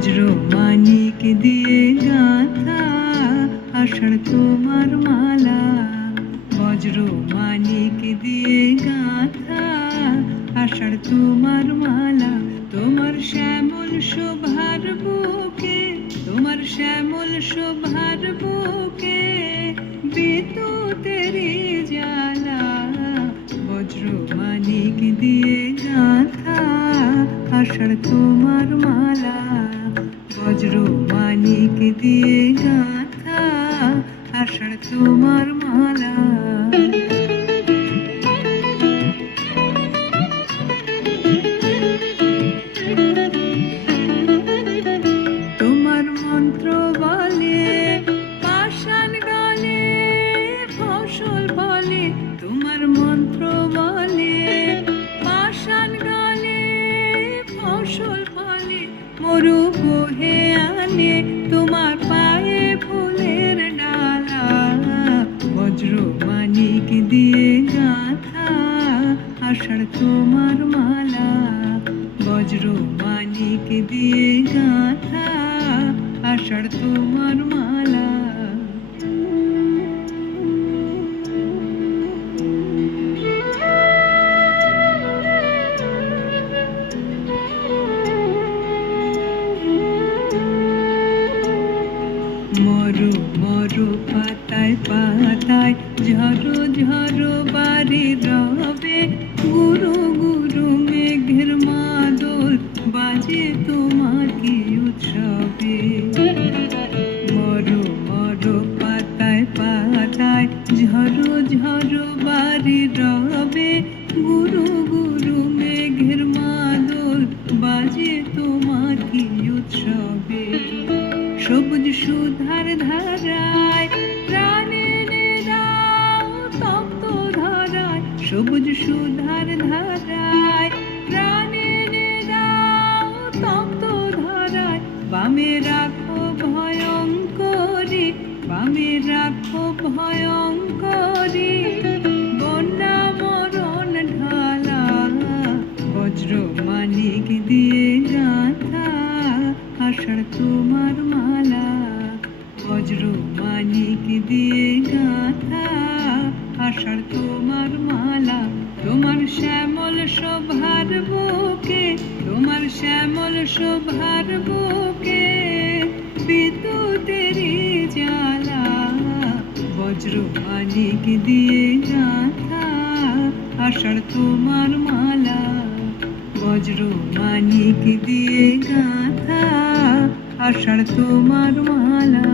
বজ্র মানিক দিয়ে গাঁথা আষাঢ় তোমার মালা, বজ্র মানিক দিয়ে গাঁথা আষাঢ় তোমার মালা। তোমার শ্যামল শোভার বুকে, তোমার শ্যামল শোভার বুকে বিদ্যুতেরই জ্বালা, বজ্র মানিক দিয়ে গাঁথা আষাঢ় তোমার মালা, বজ্র মানিক দিয়ে গাঁথা আষাঢ় তোমার মালা। তোমার মন্ত্র বলে পাষাণ গলে ফসল ফলে, তোমার মন্ত্র বলে পাষাণ গলে ফসল ফলে, মরু বহে আনে তোমার পায়ে ফুলের ডালা, বজ্র মানিক দিয়ে গাঁথা আষাঢ় তোমার মালা, বজ্র মানিক দিয়ে গাঁথা আষাঢ় তোমার মালা। মরু মরু পাতায় পাতায় ঝরো ঝরো বাড়ি রবে, গুরু গুরু মেঘের মাদল বাজে তোমার কি উৎসবে। মরু মরু পাতায় পাতায় ঝরো ঝরো বাড়ি রবে, গুরু গুরু মেঘের মাদল বাজে তোমার কি উৎসবে। সবুজ সুধার ধারায় প্রাণে দাও তপ্ত ধরায়, সবুজ সুধার ধারায় প্রাণে দাও তপ্ত ধরায়, বামে রাখো ভয়ঙ্করী, বামে রাখো ভয়ঙ্করী বন্যা মরণ ঢালা, বজ্র মানিক দিয়ে গাঁথা আষাঢ় তোমার মালা, বজ্র মানিক দিয়ে গাঁথা আষাঢ় তোমার মালা। তোমার শ্যামল শোভার বুকে, তোমার শ্যামল শোভার বুকে বিদ্যুতেরই জ্বালা, বজ্র মানিক দিয়ে গাঁথা আষাঢ় তোমার মালা, বজ্র মানিক দিয়ে গাঁথা আষাঢ় তোমার মালা।